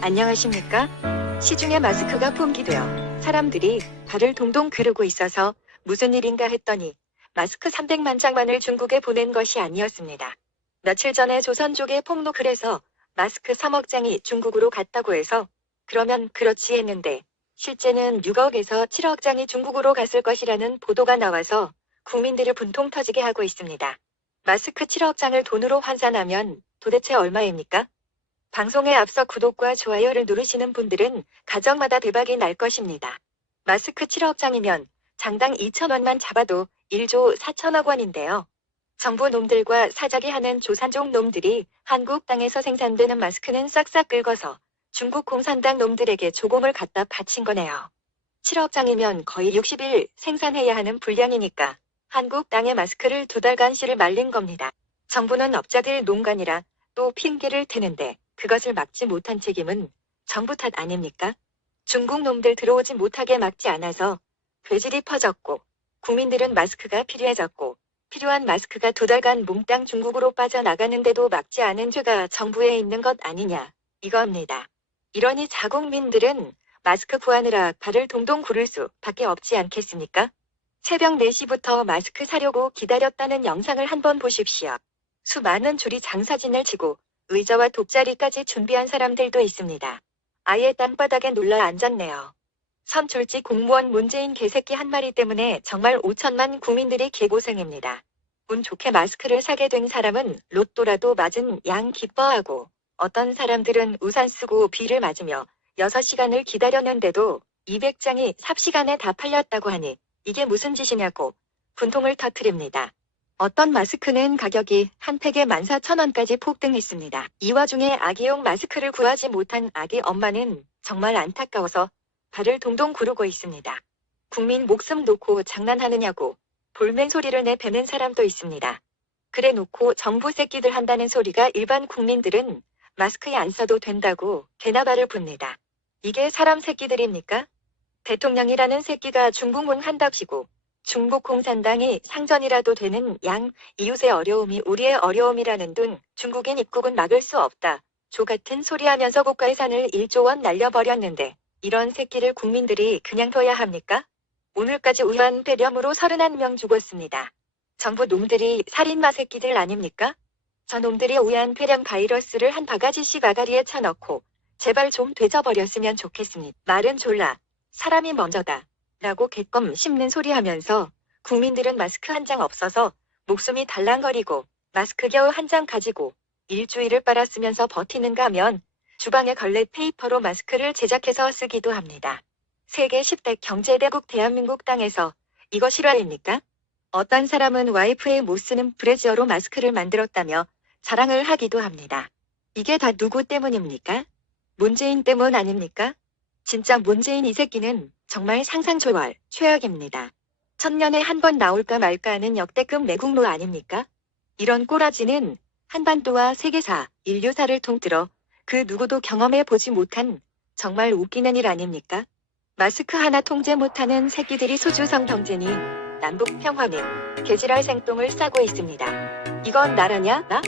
안녕하십니까? 시중에 마스크가 품귀되어 사람들이 발을 동동 구르고 있어서 무슨 일인가 했더니 마스크 300만 장만을 중국에 보낸 것이 아니었습니다. 며칠 전에 조선족의 폭로글에서 마스크 3억 장이 중국으로 갔다고 해서 그러면 그렇지 했는데 실제는 6억에서 7억 장이 중국으로 갔을 것이라는 보도가 나와서 국민들을 분통 터지게 하고 있습니다. 마스크 7억 장을 돈으로 환산하면 도대체 얼마입니까? 방송에 앞서 구독과 좋아요를 누르시는 분들은 가정마다 대박이 날 것입니다. 마스크 7억 장이면 장당 2천원만 잡아도 1조 4천억 원인데요. 정부 놈들과 사자기 하는 조산족 놈들이 한국 땅에서 생산되는 마스크는 싹싹 긁어서 중국 공산당 놈들에게 조공을 갖다 바친 거네요. 7억 장이면 거의 60일 생산해야 하는 분량이니까 한국 땅의 마스크를 2달간 씨를 말린 겁니다. 정부는 업자들 농간이라 또 핑계를 대는데 그것을 막지 못한 책임은 정부 탓 아닙니까? 중국 놈들 들어오지 못하게 막지 않아서 괴질이 퍼졌고 국민들은 마스크가 필요해졌고 필요한 마스크가 2달간 몽땅 중국으로 빠져나가는데도 막지 않은 죄가 정부에 있는 것 아니냐 이겁니다. 이러니 자국민들은 마스크 구하느라 발을 동동 구를 수 밖에 없지 않겠습니까? 새벽 4시부터 마스크 사려고 기다렸다는 영상을 한번 보십시오. 수많은 줄이 장사진을 치고 의자와 돗자리까지 준비한 사람들도 있습니다. 아예 땅바닥에 눌러 앉았네요. 선출직 공무원 문재인 개새끼 한 마리 때문에 정말 5천만 국민들이 개고생입니다. 운 좋게 마스크를 사게 된 사람은 로또라도 맞은 양 기뻐하고 어떤 사람들은 우산 쓰고 비를 맞으며 6시간을 기다렸는데도 200장이 삽시간에 다 팔렸다고 하니 이게 무슨 짓이냐고 분통을 터뜨립니다. 어떤 마스크는 가격이 한 팩에 14,000원까지 폭등했습니다. 이 와중에 아기용 마스크를 구하지 못한 아기 엄마는 정말 안타까워서 발을 동동 구르고 있습니다. 국민 목숨 놓고 장난하느냐고 볼멘 소리를 내뱉는 사람도 있습니다. 그래 놓고 정부 새끼들 한다는 소리가 일반 국민들은 마스크에 안 써도 된다고 개나 발을 풉니다. 이게 사람 새끼들입니까? 대통령이라는 새끼가 중국문 한답시고 중국 공산당이 상전이라도 되는 양 이웃의 어려움이 우리의 어려움이라는 둥 중국인 입국은 막을 수 없다. 조 같은 소리하면서 고가 예산을 1조 원 날려버렸는데 이런 새끼를 국민들이 그냥 둬야 합니까? 오늘까지 우한 폐렴으로 31명 죽었습니다. 정부 놈들이 살인마 새끼들 아닙니까? 저 놈들이 우한 폐렴 바이러스를 한 바가지씩 아가리에 쳐넣고 제발 좀 되져버렸으면 좋겠습니다. 말은 졸라 사람이 먼저다 라고 개껌 씹는 소리 하면서 국민들은 마스크 한 장 없어서 목숨이 달랑거리고 마스크 겨우 한 장 가지고 일주일을 빨았으면서 버티는가 하면 주방에 걸레 페이퍼로 마스크를 제작해서 쓰기도 합니다. 세계 10대 경제대국 대한민국 땅에서 이거 실화입니까? 어떤 사람은 와이프의 못 쓰는 브래지어로 마스크를 만들었다며 자랑을 하기도 합니다. 이게 다 누구 때문입니까? 문재인 때문 아닙니까? 진짜 문재인 이 새끼는 정말 상상초월 최악입니다. 천년에 한 번 나올까 말까 하는 역대급 매국노 아닙니까? 이런 꼬라지는 한반도와 세계사, 인류사를 통틀어 그 누구도 경험해 보지 못한 정말 웃기는 일 아닙니까? 마스크 하나 통제 못하는 새끼들이 소주성 경제니 남북 평화는 개지랄 생똥을 싸고 있습니다. 이건 나라냐? 나?